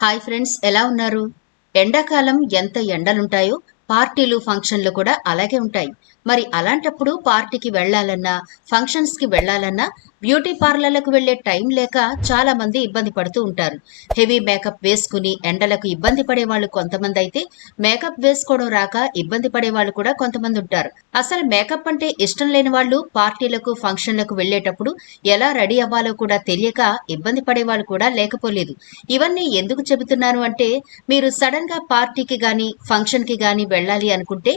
Hi friends ఎలా ఉన్నారు? ఎండాకాలం ఎంత ఎండలుంటాయో పార్టీలు ఫంక్షన్లు కూడా అలాగే ఉంటాయి. మరి అలాంటప్పుడు పార్టీకి వెళ్ళాలన్నా ఫంక్షన్స్కి వెళ్ళాలన్నా బ్యూటీ పార్లర్లకు వెళ్ళే టైం లేక చాలా మంది ఇబ్బంది పడుతూ ఉంటారు. హెవీ మేకప్ వేసుకుని ఎండలకు ఇబ్బంది పడే వాళ్ళు కొంతమంది అయితే మేకప్ వేసుకోవడం రాక ఇబ్బంది పడే వాళ్ళు కూడా కొంతమంది ఉంటారు. అసలు మేకప్ అంటే ఇష్టం లేని వాళ్ళు పార్టీలకు ఫంక్షన్లకు వెళ్ళేటప్పుడు ఎలా రెడీ అవ్వాలో కూడా తెలియక ఇబ్బంది పడే వాళ్ళు కూడా లేకపోలేదు. ఇవన్నీ ఎందుకు చెబుతున్నాను అంటే మీరు సడన్గా పార్టీకి గాని ఫంక్షన్కి గాని వెళ్ళాలి అనుకుంటే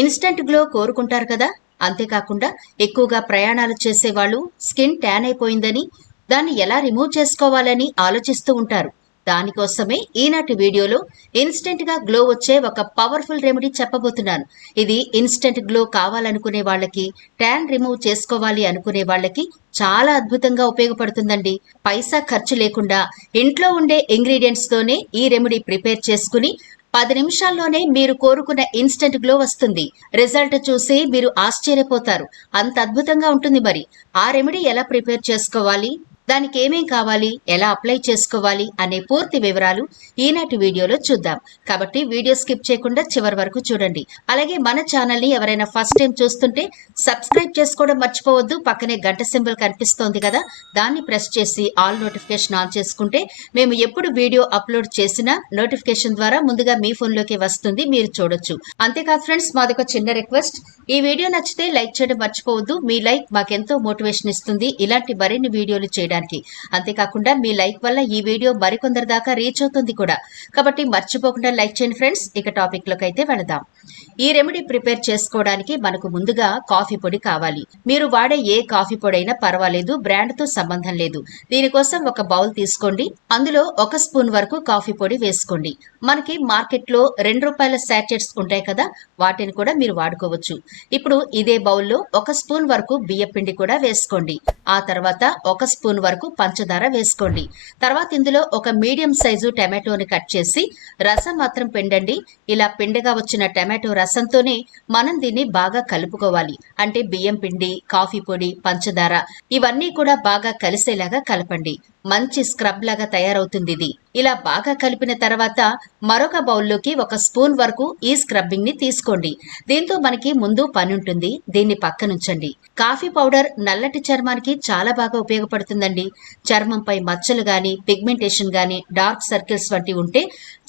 ఇన్స్టంట్ గ్లో కోరుకుంటారు కదా. అంతేకాకుండా ఎక్కువగా ప్రయాణాలు చేసేవాళ్ళు స్కిన్ ట్యాన్ అయిపోయిందని దాన్ని ఎలా రిమూవ్ చేసుకోవాలని ఆలోచిస్తూ ఉంటారు. దానికోసమే ఈనాటి వీడియోలో ఇన్స్టెంట్గా గ్లో వచ్చే ఒక పవర్ఫుల్ రెమెడీ చెప్పబోతున్నాను. ఇది ఇన్స్టెంట్ గ్లో కావాలనుకునే వాళ్ళకి ట్యాన్ రిమూవ్ చేసుకోవాలి అనుకునే వాళ్ళకి చాలా అద్భుతంగా ఉపయోగపడుతుందండి. పైసా ఖర్చు లేకుండా ఇంట్లో ఉండే ఇంగ్రీడియంట్స్ తోనే ఈ రెమెడీ ప్రిపేర్ చేసుకుని పది నిమిషాల్లోనే మీరు కోరుకున్న ఇన్స్టెంట్ గ్లో వస్తుంది. రిజల్ట్ చూసి మీరు ఆశ్చర్యపోతారు. అంత అద్భుతంగా ఉంటుంది మరి. ఆ రెమెడీ ఎలా ప్రిపేర్ చేసుకోవాలి? దానికి ఏమేం కావాలి? ఎలా అప్లై చేసుకోవాలి? అనే పూర్తి వివరాలు ఈనాటి వీడియోలో చూద్దాం. కాబట్టి వీడియో స్కిప్ చేయకుండా చివరి వరకు చూడండి. అలాగే మన ఛానల్ని ఎవరైనా ఫస్ట్ టైం చూస్తుంటే సబ్స్క్రైబ్ చేసుకోవడం మర్చిపోవద్దు. పక్కనే గంట సింబల్ కనిపిస్తోంది కదా దాన్ని ప్రెస్ చేసి ఆల్ నోటిఫికేషన్ ఆన్ చేసుకుంటే మేము ఎప్పుడు వీడియో అప్లోడ్ చేసినా నోటిఫికేషన్ ద్వారా ముందుగా మీ ఫోన్లోకి వస్తుంది మీరు చూడొచ్చు. అంతేకాదు ఫ్రెండ్స్ మాది ఒక చిన్న రిక్వెస్ట్. ఈ వీడియో నచ్చితే లైక్ చేయడం మర్చిపోవద్దు. మీ లైక్ మాకెంతో మోటివేషన్ ఇస్తుంది. ఇలాంటి మరిన్ని వీడియోలు చేయడానికి అంతేకాకుండా మీ లైక్ వల్ల ఈ వీడియో మరికొందరి దాకా రీచ్ అవుతుంది కూడా. కాబట్టి మర్చిపోకుండా లైక్ చేయండి ఫ్రెండ్స్. ఇక టాపిక్ అయితే వెళదాం. ఈ రెమెడీ ప్రిపేర్ చేసుకోవడానికి మనకు ముందుగా కాఫీ పొడి కావాలి. మీరు వాడే ఏ కాఫీ పొడి అయినా పర్వాలేదు బ్రాండ్తో సంబంధం లేదు. దీనికోసం ఒక బౌల్ తీసుకోండి. అందులో ఒక స్పూన్ వరకు కాఫీ పొడి వేసుకోండి. మనకి మార్కెట్లో రెండు రూపాయల శాచెట్స్ ఉంటాయి కదా వాటిని కూడా మీరు వాడుకోవచ్చు. ఇప్పుడు ఇదే బౌల్లో ఒక స్పూన్ వరకు బియ్య పిండి కూడా వేసుకోండి. ఆ తర్వాత ఒక స్పూన్ వరకు పంచదార వేసుకోండి. తర్వాత ఇందులో ఒక మీడియం సైజు టమాటోని కట్ చేసి రసం మాత్రం పిండండి. ఇలా పిండగా వచ్చిన టమాటో రసంతోనే మనం దీన్ని బాగా కలుపుకోవాలి. అంటే బియ్యం పిండి కాఫీ పొడి పంచదార ఇవన్నీ కూడా బాగా కలిసేలాగా కలపండి. మంచి స్క్రబ్ లాగా తయారవుతుంది ఇది. ఇలా బాగా కలిపిన తర్వాత మరొక బౌల్లోకి ఒక స్పూన్ వరకు ఈ స్క్రబ్బింగ్ని తీసుకోండి. దీంతో మనకి ముందు పని ఉంటుంది. దీన్ని పక్కనుంచండి. కాఫీ పౌడర్ నల్లటి చర్మానికి చాలా బాగా ఉపయోగపడుతుందండి. చర్మంపై మచ్చలు గాని పిగ్మెంటేషన్ గాని డార్క్ సర్కిల్స్ వంటి ఉంటే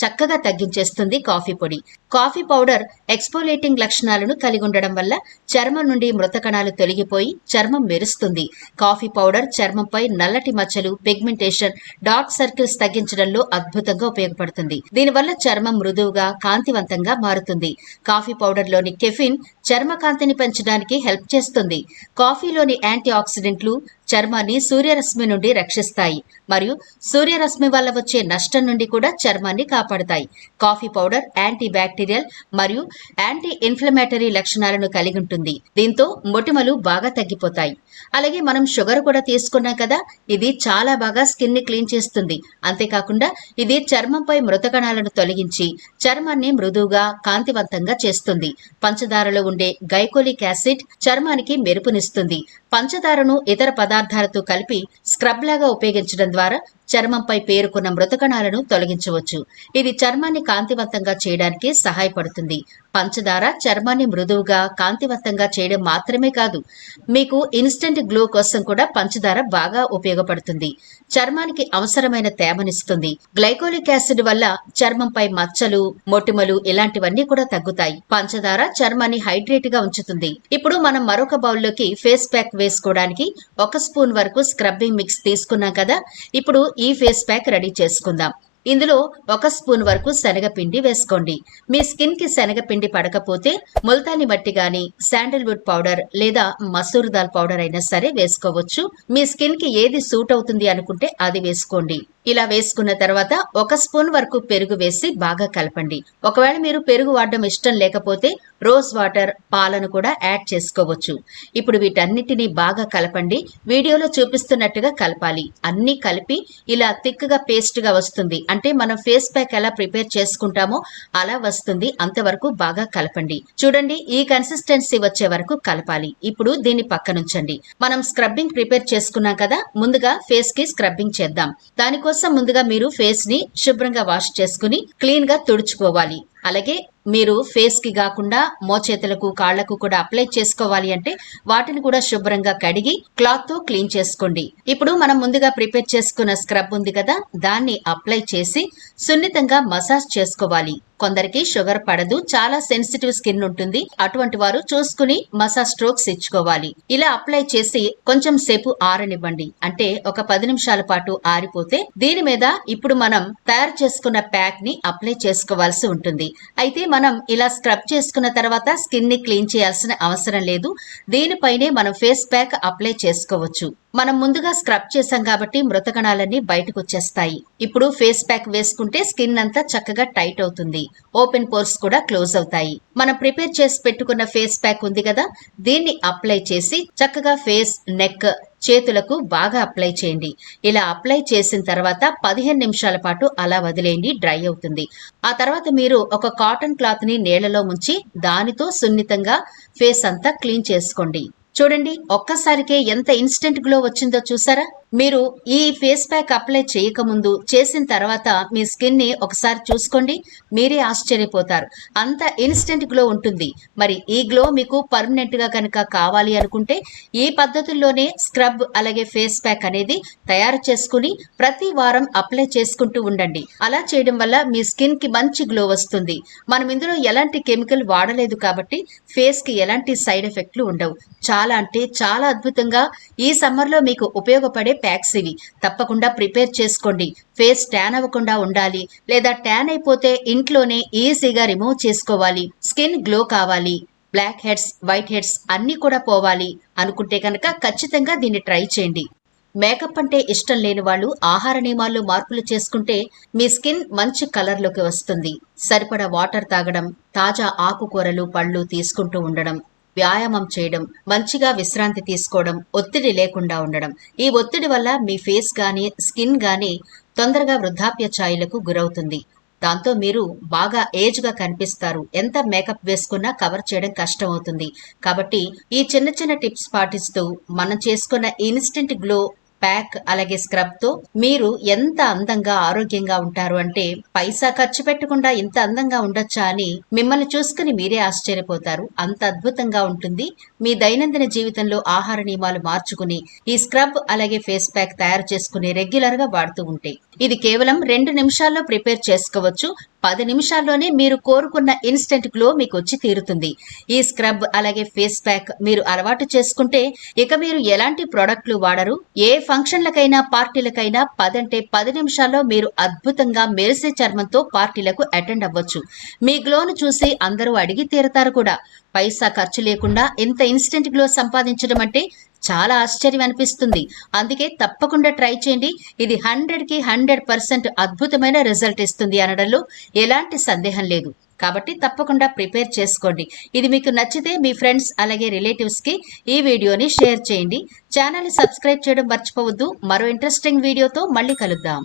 చక్కగా తగ్గించేస్తుంది కాఫీ పొడి. కాఫీ పౌడర్ ఎక్స్పోలేటింగ్ లక్షణాలను కలిగి ఉండడం వల్ల చర్మం నుండి మృత కణాలు తొలగిపోయి చర్మం మెరుస్తుంది. కాఫీ పౌడర్ చర్మంపై నల్లటి మచ్చలు పిగ్మెంటేషన్ డార్క్ సర్కిల్స్ తగ్గించడంలో అద్భుతంగా ఉపయోగపడుతుంది. దీనివల్ల చర్మం మృదువుగా కాంతివంతంగా మారుతుంది. కాఫీ పౌడర్లోని కెఫిన్ చర్మ కాంతిని పెంచడానికి హెల్ప్ చేస్తుంది. కాఫీలోని యాంటీ ఆక్సిడెంట్లు చర్మాన్ని సూర్యరశ్మి నుండి రక్షిస్తాయి మరియు సూర్యరశ్మి వల్ల వచ్చే నష్టం నుండి కూడా చర్మాన్ని కాపాడతాయి. కాఫీ పౌడర్ యాంటీ బ్యాక్టీరియల్ మరియు యాంటీ ఇన్ఫ్లమేటరీ లక్షణాలను కలిగి ఉంటుంది. దీంతో మొటిమలు బాగా తగ్గిపోతాయి. అలాగే మనం షుగర్ కూడా తీసుకున్నాం కదా ఇది చాలా బాగా స్కిన్ని క్లీన్ చేస్తుంది. అంతేకాకుండా ఇది చర్మంపై మృతకణాలను తొలగించి చర్మాన్ని మృదువుగా కాంతివంతంగా చేస్తుంది. పంచదారలో ఉండే గైకోలిక్ యాసిడ్ చర్మానికి మెరుపునిస్తుంది. పంచదారను ఇతర పదార్థాలతో కలిపి స్క్రబ్ లాగా ఉపయోగించడం ద్వారా చర్మంపై పేరుకున్న మృతకణాలను తొలగించవచ్చు. ఇది చర్మాన్ని కాంతివంతంగా చేయడానికి సహాయపడుతుంది. పంచదార చర్మాన్ని మృదువుగా కాంతివంతంగా చేయడం మాత్రమే కాదు మీకు ఇన్స్టెంట్ గ్లో కోసం కూడా పంచదార బాగా ఉపయోగపడుతుంది. చర్మానికి అవసరమైన తేమనిస్తుంది. గ్లైకోలిక్ యాసిడ్ వల్ల చర్మంపై మచ్చలు మొటిమలు ఇలాంటివన్నీ కూడా తగ్గుతాయి. పంచదార చర్మాన్ని హైడ్రేట్గా ఉంచుతుంది. ఇప్పుడు మనం మరొక బౌల్లోకి ఫేస్ ప్యాక్ వేసుకోవడానికి ఒక స్పూన్ వరకు స్క్రబ్బింగ్ మిక్స్ తీసుకున్నాం కదా ఇప్పుడు ఈ ఫేస్ ప్యాక్ రెడీ చేసుకుందాం. ఇందులో ఒక స్పూన్ వరకు శనగపిండి వేసుకోండి. మీ స్కిన్కి శనగపిండి పడకపోతే ముల్తాని మట్టి గాని శాండల్వుడ్ పౌడర్ లేదా మసూర్ దాల్ పౌడర్ అయినా సరే వేసుకోవచ్చు. మీ స్కిన్కి ఏది సూట్ అవుతుంది అనుకుంటే అది వేసుకోండి. ఇలా వేసుకున్న తర్వాత ఒక స్పూన్ వరకు పెరుగు వేసి బాగా కలపండి. ఒకవేళ మీరు పెరుగు వాడడం ఇష్టం లేకపోతే రోజ్ వాటర్ పాలను కూడా యాడ్ చేసుకోవచ్చు. ఇప్పుడు వీటన్నిటిని బాగా కలపండి. వీడియోలో చూపిస్తున్నట్టుగా కలపాలి. అన్ని కలిపి ఇలా థిక్గా పేస్ట్గా వస్తుంది. అంటే మనం ఫేస్ ప్యాక్ ఎలా ప్రిపేర్ చేసుకుంటామో అలా వస్తుంది. అంతవరకు బాగా కలపండి. చూడండి ఈ కన్సిస్టెన్సీ వచ్చే వరకు కలపాలి. ఇప్పుడు దీన్ని పక్కనుంచండి. మనం స్క్రబ్బింగ్ ప్రిపేర్ చేసుకున్నాం కదా ముందుగా ఫేస్కి స్క్రబ్బింగ్ చేద్దాం. దానికోసం ముందుగా మీరు ఫేస్ని శుభ్రంగా వాష్ చేసుకుని క్లీన్గా తుడుచుకోవాలి. అలాగే మీరు ఫేస్కి కాకుండా మోచేతులకు కాళ్ళకు కూడా అప్లై చేసుకోవాలి అంటే వాటిని కూడా శుభ్రంగా కడిగి క్లాత్తో క్లీన్ చేసుకోండి. ఇప్పుడు మనం ముందుగా ప్రిపేర్ చేసుకున్న స్క్రబ్ ఉంది కదా దాన్ని అప్లై చేసి సున్నితంగా మసాజ్ చేసుకోవాలి. కొందరికి షుగర్ పడదు చాలా సెన్సిటివ్ స్కిన్ ఉంటుంది. అటువంటి వారు చూసుకుని మసాజ్ స్ట్రోక్స్ ఇచ్చుకోవాలి. ఇలా అప్లై చేసి కొంచెం సేపు ఆరనివ్వండి. అంటే ఒక పది నిమిషాల పాటు ఆరిపోతే దీని మీద ఇప్పుడు మనం తయారు చేసుకున్న ప్యాక్ని అప్లై చేసుకోవాల్సి ఉంటుంది. అయితే మనం ఇలా స్క్రబ్ చేసుకున్న తర్వాత స్కిన్ని క్లీన్ చేయాల్సిన అవసరం లేదు. దీనిపైనే మనం ఫేస్ ప్యాక్ అప్లై చేసుకోవచ్చు. మనం ముందుగా స్క్రబ్ చేసాం కాబట్టి మృతకణాలన్నీ బయటకు వచ్చేస్తాయి. ఇప్పుడు ఫేస్ ప్యాక్ వేసుకుంటే స్కిన్ అంతా చక్కగా టైట్ అవుతుంది. ఓపెన్ పోర్స్ కూడా క్లోజ్ అవుతాయి. మనం ప్రిపేర్ చేసి పెట్టుకున్న ఫేస్ ప్యాక్ ఉంది కదా దీన్ని అప్లై చేసి చక్కగా ఫేస్ నెక్ చేతులకు బాగా అప్లై చేయండి. ఇలా అప్లై చేసిన తర్వాత పదిహేను నిమిషాల పాటు అలా వదిలేయండి డ్రై అవుతుంది. ఆ తర్వాత మీరు ఒక కాటన్ క్లాత్ని నీళ్ళలో ముంచి దానితో సున్నితంగా ఫేస్ అంతా క్లీన్ చేసుకోండి. చూడండి ఒక్కసారికే ఎంత ఇన్స్టెంట్ గ్లో వచ్చిందో చూసారా? మీరు ఈ ఫేస్ ప్యాక్ అప్లై చేయకముందు చేసిన తర్వాత మీ స్కిన్ని ఒకసారి చూసుకోండి మీరే ఆశ్చర్యపోతారు. అంత ఇన్స్టెంట్ గ్లో ఉంటుంది. మరి ఈ గ్లో మీకు పర్మనెంట్గా కనుక కావాలి అనుకుంటే ఈ పద్ధతుల్లోనే స్క్రబ్ అలాగే ఫేస్ ప్యాక్ అనేది తయారు చేసుకుని ప్రతి వారం అప్లై చేసుకుంటూ ఉండండి. అలా చేయడం వల్ల మీ స్కిన్కి మంచి గ్లో వస్తుంది. మనం ఇందులో ఎలాంటి కెమికల్ వాడలేదు కాబట్టి ఫేస్కి ఎలాంటి సైడ్ ఎఫెక్ట్లు ఉండవు. చాలా అంటే చాలా అద్భుతంగా ఈ సమ్మర్లో మీకు ఉపయోగపడే ప్యాక్స్ ఇవి. తప్పకుండా ప్రిపేర్ చేసుకోండి. ఫేస్ ట్యాన్ అవ్వకుండా ఉండాలి. లేదా ట్యాన్ అయిపోతే ఇంట్లోనే ఈజీగా రిమూవ్ చేసుకోవాలి. స్కిన్ గ్లో కావాలి. బ్లాక్ హెడ్స్ వైట్ హెడ్స్ అన్నీ కూడా పోవాలి. అనుకుంటే కనుక ఖచ్చితంగా దీన్ని ట్రై చేయండి. మేకప్ అంటే ఇష్టం లేని వాళ్ళు ఆహార నియమాల్లో మార్పులు చేసుకుంటే మీ స్కిన్ మంచి కలర్లోకి వస్తుంది. సరిపడా వాటర్ తాగడం తాజా ఆకుకూరలు పళ్ళు తీసుకుంటూ ఉండడం వ్యాయామం చేయడం మంచిగా విశ్రాంతి తీసుకోవడం ఒత్తిడి లేకుండా ఉండడం. ఈ ఒత్తిడి వల్ల మీ ఫేస్ కానీ స్కిన్ కానీ తొందరగా వృద్ధాప్య ఛాయలకు గురవుతుంది. దాంతో మీరు బాగా ఏజ్గా కనిపిస్తారు. ఎంత మేకప్ వేసుకున్నా కవర్ చేయడం కష్టం అవుతుంది కాబట్టి ఈ చిన్న చిన్న టిప్స్ పాటిస్తూ మనం చేసుకున్న ఇన్స్టెంట్ గ్లో ప్యాక్ అలాగే స్క్రబ్తో మీరు ఎంత అందంగా ఆరోగ్యంగా ఉంటారు అంటే పైసా ఖర్చు పెట్టకుండా ఇంత అందంగా ఉండొచ్చా అని మిమ్మల్ని చూసుకుని మీరే ఆశ్చర్యపోతారు. అంత అద్భుతంగా ఉంటుంది. మీ దైనందిన జీవితంలో ఆహార నియమాలు మార్చుకుని ఈ స్క్రబ్ అలాగే ఫేస్ ప్యాక్ తయారు చేసుకుని రెగ్యులర్గా వాడుతూ ఉంటే. ఇది కేవలం రెండు నిమిషాల్లో ప్రిపేర్ చేసుకోవచ్చు. పది నిమిషాల్లోనే మీరు కోరుకున్న ఇన్స్టెంట్ గ్లో మీకు వచ్చి తీరుతుంది. ఈ స్క్రబ్ అలాగే ఫేస్ ప్యాక్ మీరు అలవాటు చేసుకుంటే ఇక మీరు ఎలాంటి ప్రోడక్ట్లు వాడరు? ఏ ఫంక్షన్లకైనా పార్టీలకైనా పదంటే పది నిమిషాల్లో మీరు అద్భుతంగా మెరిసే చర్మంతో పార్టీలకు అటెండ్ అవ్వచ్చు. మీ గ్లోను చూసి అందరూ అడిగి తీరతారు కూడా. పైసా ఖర్చు లేకుండా ఇంత ఇన్స్టెంట్ గ్లో సంపాదించడం అంటే చాలా ఆశ్చర్యం అనిపిస్తుంది. అందుకే తప్పకుండా ట్రై చేయండి. ఇది హండ్రెడ్కి హండ్రెడ్ పర్సెంట్ అద్భుతమైన రిజల్ట్ ఇస్తుంది అనడంలో ఎలాంటి సందేహం లేదు. కాబట్టి తప్పకుండా ప్రిపేర్ చేసుకోండి. ఇది మీకు నచ్చితే మీ ఫ్రెండ్స్ అలాగే రిలేటివ్స్కి ఈ వీడియోని షేర్ చేయండి. ఛానల్ సబ్స్క్రైబ్ చేయడం మర్చిపోవద్దు. మరో ఇంట్రెస్టింగ్ వీడియోతో మళ్ళీ కలుద్దాం.